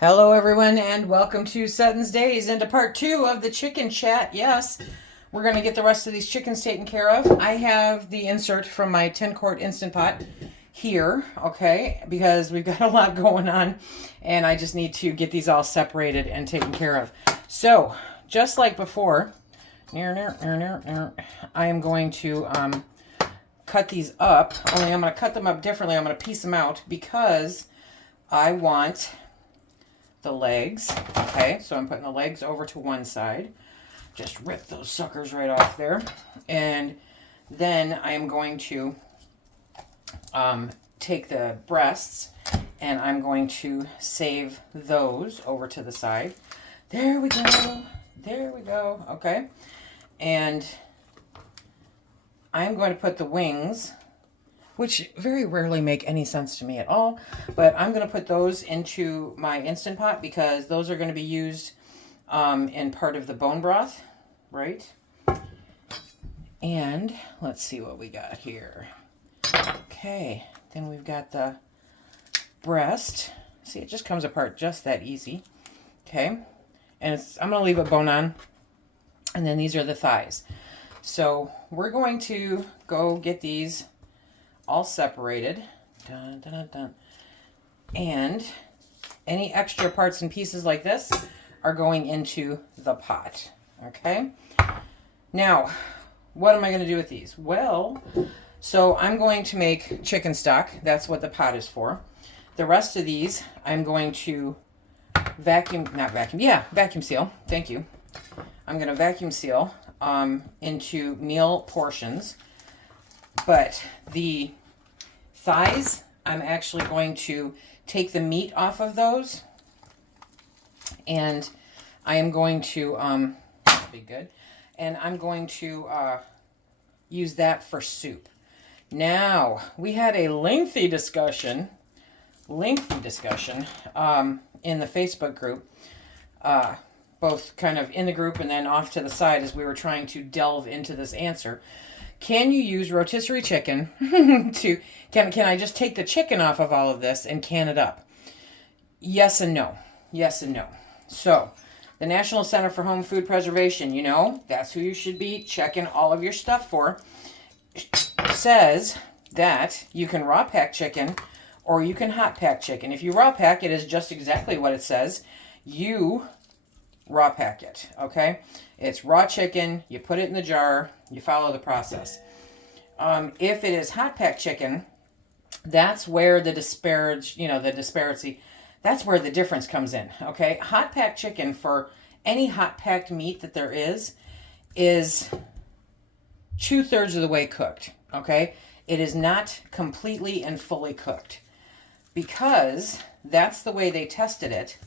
Hello, everyone, and welcome to SuttonsDaze and to part two of the chicken chat. Yes, we're going to get the rest of these chickens taken care of. I have the insert from my 10-quart Instant Pot here, okay, because we've got a lot going on, and I just need to get these all separated and taken care of. So, just like before, I am going to cut these up, only I'm going to cut them up differently. I'm going to piece them out because I want the legs. Okay, so I'm putting the legs over to one side. Just rip those suckers right off there. And then I am going to take the breasts and I'm going to save those over to the side. There we go. There we go. Okay. And I'm going to put the wings, which very rarely make any sense to me at all. But I'm going to put those into my Instant Pot because those are going to be used in part of the bone broth, right? And let's see what we got here. Okay, then we've got the breast. See, it just comes apart just that easy. Okay, and I'm going to leave a bone on. And then these are the thighs. So we're going to go get these all separated. Dun, dun, dun, dun. And any extra parts and pieces like this are going into the pot. Okay? Now, what am I going to do with these? Well, so I'm going to make chicken stock. That's what the pot is for. The rest of these, I'm going to vacuum seal. Thank you. I'm going to vacuum seal into meal portions. But the thighs, I'm actually going to take the meat off of those. And I am going to, that'll be good. And I'm going to use that for soup. Now, we had a lengthy discussion in the Facebook group. Both kind of in the group and then off to the side as we were trying to delve into this answer. Can you use rotisserie chicken can I just take the chicken off of all of this and can it up? Yes and no. Yes and no. So, the National Center for Home Food Preservation, that's who you should be checking all of your stuff for, says that you can raw pack chicken or you can hot pack chicken. If you raw pack, it is just exactly what it says. You raw pack it, okay? It's raw chicken, you put it in the jar, you follow the process. If it is hot pack chicken, that's where the disparity, that's where the difference comes in, okay? Hot pack chicken, for any hot packed meat that there is 2/3 of the way cooked, okay? It is not completely and fully cooked because that's the way they tested it.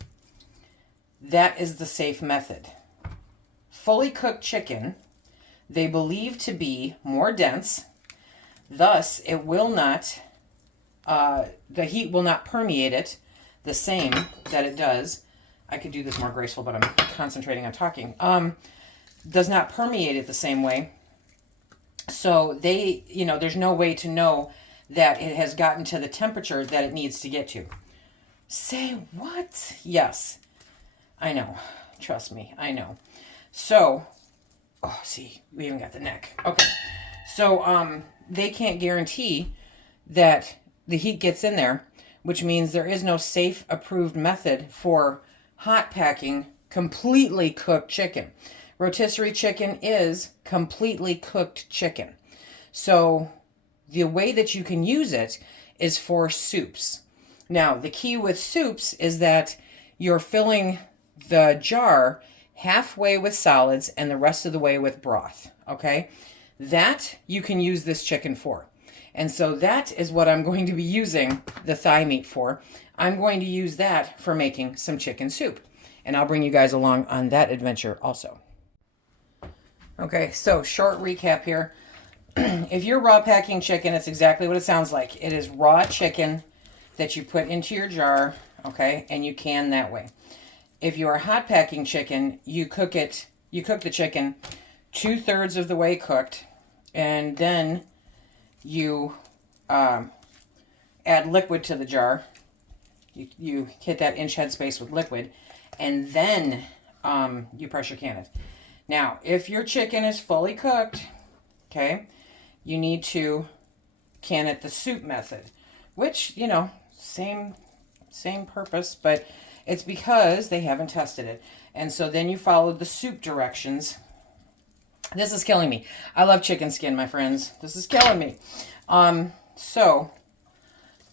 That is the safe method. Fully cooked chicken, they believe to be more dense, thus it will not, the heat will not permeate it the same that it does. I could do this more graceful, but I'm concentrating on talking. Does not permeate it the same way. So there's no way to know that it has gotten to the temperature that it needs to get to. Say what? Yes. I know. Trust me. I know. So, see, we even got the neck. Okay. So, they can't guarantee that the heat gets in there, which means there is no safe approved method for hot packing completely cooked chicken. Rotisserie chicken is completely cooked chicken. So, the way that you can use it is for soups. Now, the key with soups is that you're filling the jar halfway with solids and the rest of the way with broth, okay? That you can use this chicken for. And so that is what I'm going to be using the thigh meat for. I'm going to use that for making some chicken soup. And I'll bring you guys along on that adventure also. Okay, so short recap here. If you're raw packing chicken, it's exactly what it sounds like. It is raw chicken that you put into your jar, okay, and you can that way. If you are hot packing chicken, you cook the chicken 2/3 of the way cooked, and then you add liquid to the jar. You hit that inch headspace with liquid, and then you pressure can it. Now, if your chicken is fully cooked, okay, you need to can it the soup method, which, you know, same purpose, but it's because they haven't tested it. And so then you follow the soup directions. This is killing me. I love chicken skin, my friends. This is killing me. So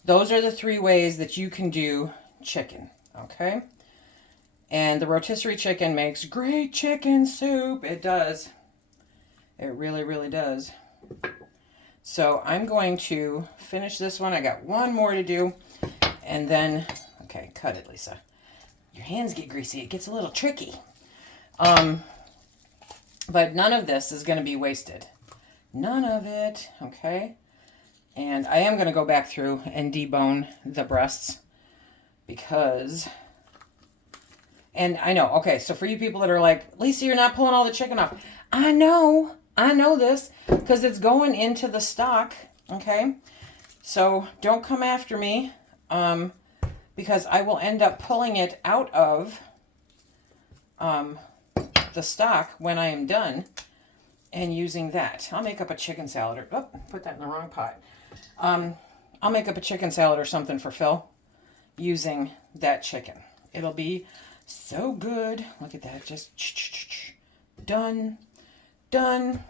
those are the 3 ways that you can do chicken, okay? And the rotisserie chicken makes great chicken soup. It does. It really, really does. So I'm going to finish this one. I got one more to do. And then, okay, cut it, Lisa. Your hands get greasy. It gets a little tricky. But none of this is going to be wasted. None of it, okay? And I am going to go back through and debone the breasts because... And I know, okay, so for you people that are like, Lisa, you're not pulling all the chicken off. I know this because it's going into the stock, okay? So don't come after me because I will end up pulling it out of the stock when I am done and using that. I'll make up a chicken salad. Oh, put that in the wrong pot. I'll make up a chicken salad or something for Phil using that chicken. It'll be so good. Look at that. Just done. Done.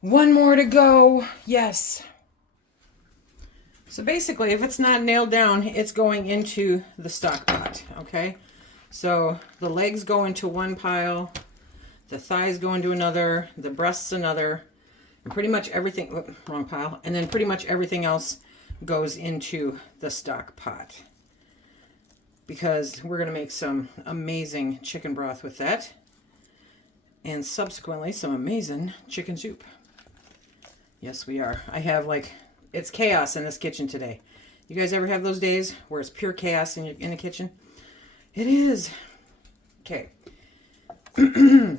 One more to go. Yes. So basically, if it's not nailed down, it's going into the stock pot. Okay. So the legs go into one pile. The thighs go into another. The breasts another. And pretty much everything. Whoop, wrong pile. And then pretty much everything else goes into the stock pot, because we're going to make some amazing chicken broth with that, and subsequently some amazing chicken soup. Yes, we are. I have it's chaos in this kitchen today. You guys ever have those days where it's pure chaos in the kitchen? It is. Okay. Get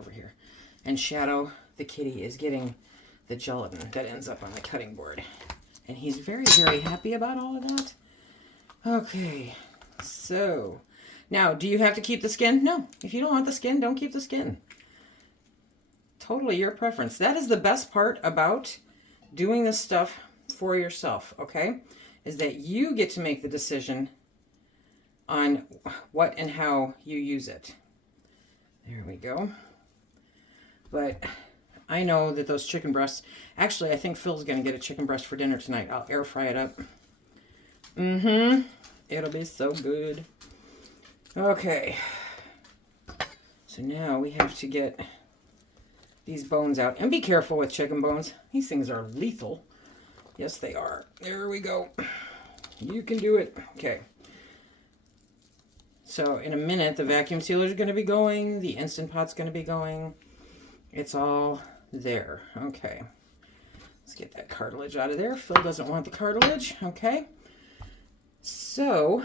over here. And Shadow, the kitty, is getting the gelatin that ends up on the cutting board. And he's very, very happy about all of that. Okay, so now, do you have to keep the skin? No. If you don't want the skin, don't keep the skin. Totally your preference. That is the best part about doing this stuff for yourself, okay? Is that you get to make the decision on what and how you use it. There we go. But I know that those chicken breasts, actually, I think Phil's going to get a chicken breast for dinner tonight. I'll air fry it up. It'll be so good. Okay. So now we have to get these bones out. And be careful with chicken bones. These things are lethal. Yes, they are. There we go. You can do it. Okay. So in a minute, the vacuum sealer is going to be going. The Instant Pot's going to be going. It's all there. Okay. Let's get that cartilage out of there. Phil doesn't want the cartilage. Okay. So,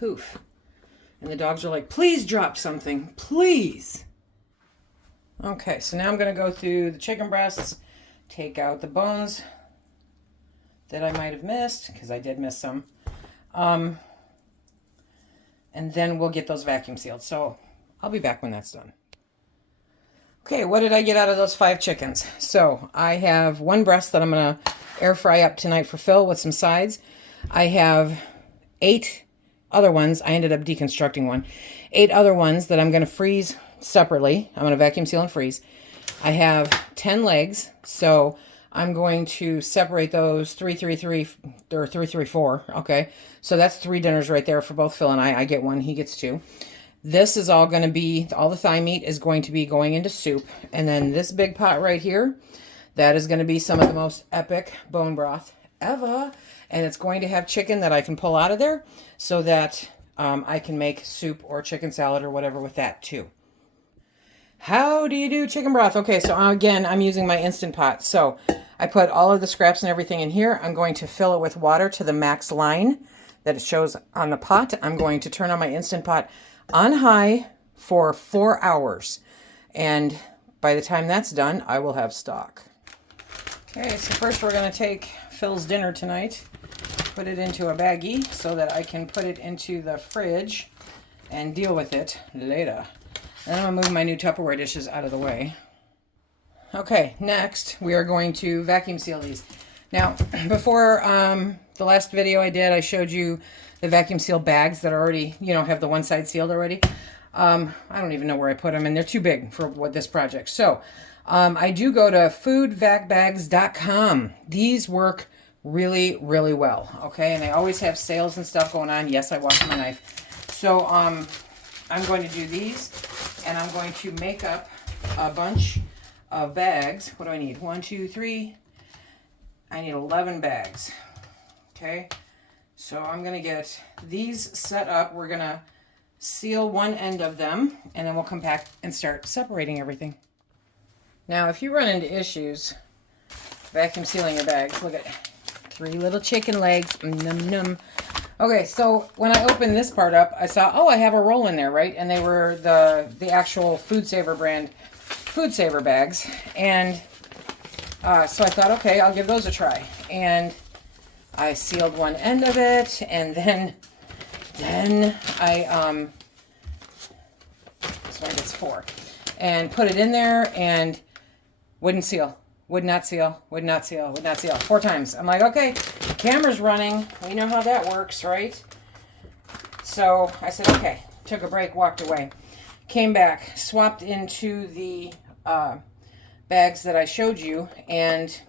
poof. And the dogs are like, please drop something. Please. Okay, so now I'm going to go through the chicken breasts, take out the bones that I might have missed, because I did miss some. And then we'll get those vacuum sealed. So, I'll be back when that's done. Okay, what did I get out of those 5 chickens? So, I have one breast that I'm going to air fry up tonight for Phil with some sides. I have 8 other ones. I ended up deconstructing one. 8 other ones that I'm going to freeze separately. I'm going to vacuum seal and freeze. I have 10 legs, so I'm going to separate those 3, 3, 3, or 3, 3, 4. Okay, so that's 3 dinners right there for both Phil and I. I get 1, he gets 2. This is all going to be, all the thigh meat is going to be going into soup. And then this big pot right here, that is going to be some of the most epic bone broth ever. And it's going to have chicken that I can pull out of there so that I can make soup or chicken salad or whatever with that too. How do you do chicken broth? Okay, so again, I'm using my Instant Pot. So I put all of the scraps and everything in here. I'm going to fill it with water to the max line that it shows on the pot. I'm going to turn on my Instant Pot on high for 4 hours. And by the time that's done, I will have stock. Okay, so first we're going to take Phil's dinner tonight. put it into a baggie so that I can put it into the fridge and deal with it later. Then I'm going to move my new Tupperware dishes out of the way. Okay, next we are going to vacuum seal these. Now, before the last video I did, I showed you the vacuum seal bags that are already, you know, have the one side sealed already. I don't even know where I put them, and they're too big for what this project. So I do go to foodvacbags.com. These work really, really well, okay? And they always have sales and stuff going on. Yes, I washed my knife. So I'm going to do these, and I'm going to make up a bunch of bags. What do I need? 1, 2, 3. I need 11 bags, okay? So I'm going to get these set up. We're going to seal one end of them, and then we'll come back and start separating everything. Now, if you run into issues vacuum sealing your bags, look at 3 little chicken legs. Num num. Okay, so when I opened this part up, I saw, oh, I have a roll in there, right? And they were the actual Food Saver brand Food Saver bags. And so I thought, okay, I'll give those a try. And I sealed one end of it, and then I so I guess 4, and put it in there, and wouldn't seal, would not seal, would not seal, would not seal 4 times. I'm like, okay, camera's running. We know how that works, right? So I said, okay, took a break, walked away, came back, swapped into the bags that I showed you, and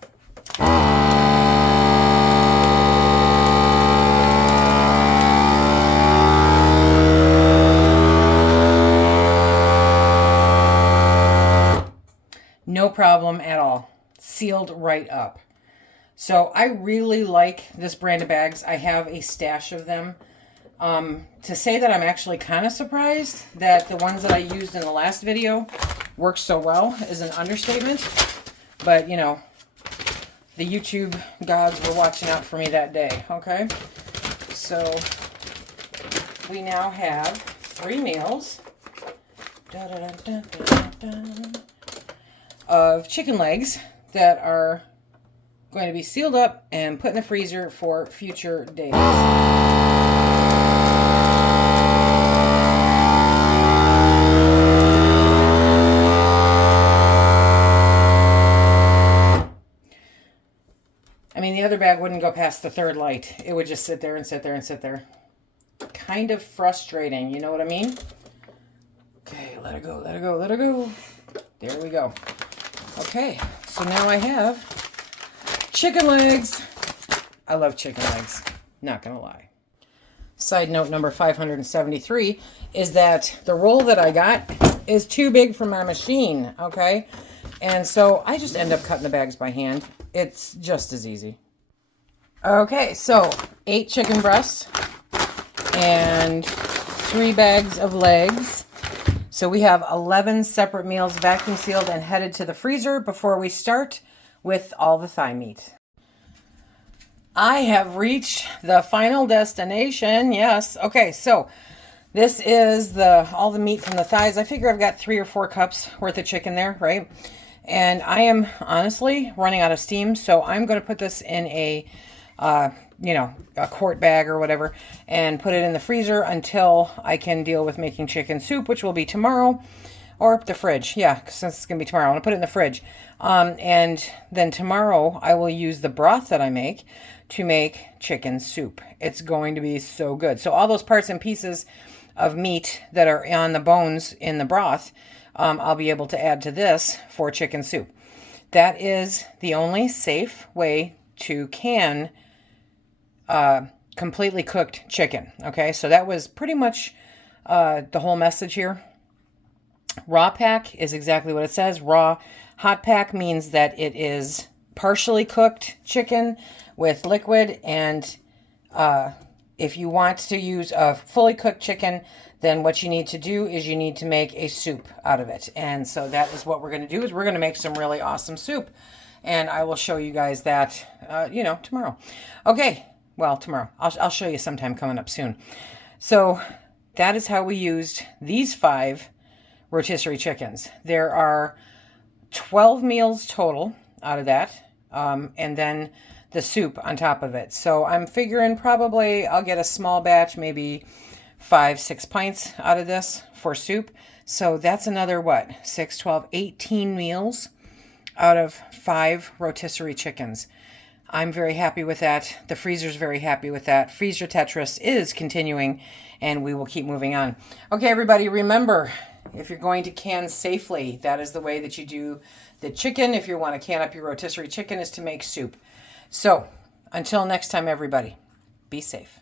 no problem at all. Sealed right up. So I really like this brand of bags. I have a stash of them. To say that I'm actually kind of surprised that the ones that I used in the last video work so well is an understatement. But, you know, the YouTube gods were watching out for me that day, okay? So we now have 3 meals. Da, da, da, da, da, da. Of chicken legs that are going to be sealed up and put in the freezer for future days. I mean, the other bag wouldn't go past the 3rd light. It would just sit there and sit there and sit there. Kind of frustrating, you know what I mean? Okay, let it go, let it go, let it go. There we go. Okay, so now I have chicken legs. I love chicken legs, not gonna lie. Side note number 573 is that the roll that I got is too big for my machine, okay? And so I just end up cutting the bags by hand. It's just as easy. Okay, so 8 chicken breasts and 3 bags of legs. So we have 11 separate meals vacuum sealed and headed to the freezer before we start with all the thigh meat. I have reached the final destination. Yes. Okay, so this is all the meat from the thighs. I figure I've got 3 or 4 cups worth of chicken there, right? And I am honestly running out of steam, so I'm going to put this in a a quart bag or whatever, and put it in the freezer until I can deal with making chicken soup, which will be tomorrow, or the fridge. Yeah, since it's going to be tomorrow, I'm going to put it in the fridge. And then tomorrow I will use the broth that I make to make chicken soup. It's going to be so good. So all those parts and pieces of meat that are on the bones in the broth, I'll be able to add to this for chicken soup. That is the only safe way to can completely cooked chicken. Okay, so that was pretty much the whole message here. Raw pack is exactly what it says. Raw. Hot pack means that it is partially cooked chicken with liquid, and if you want to use a fully cooked chicken, then what you need to do is you need to make a soup out of it. And so that is what we're going to do, is we're going to make some really awesome soup. And I will show you guys that, tomorrow. Okay, well, tomorrow. I'll show you sometime coming up soon. So that is how we used these 5 rotisserie chickens. There are 12 meals total out of that. And then the soup on top of it. So I'm figuring probably I'll get a small batch, maybe 5-6 pints out of this for soup. So that's another, what, 6, 12, 18 meals out of 5 rotisserie chickens. I'm very happy with that. The freezer's very happy with that. Freezer Tetris is continuing, and we will keep moving on. Okay, everybody, remember, if you're going to can safely, that is the way that you do the chicken. If you want to can up your rotisserie chicken, is to make soup. So until next time, everybody, be safe.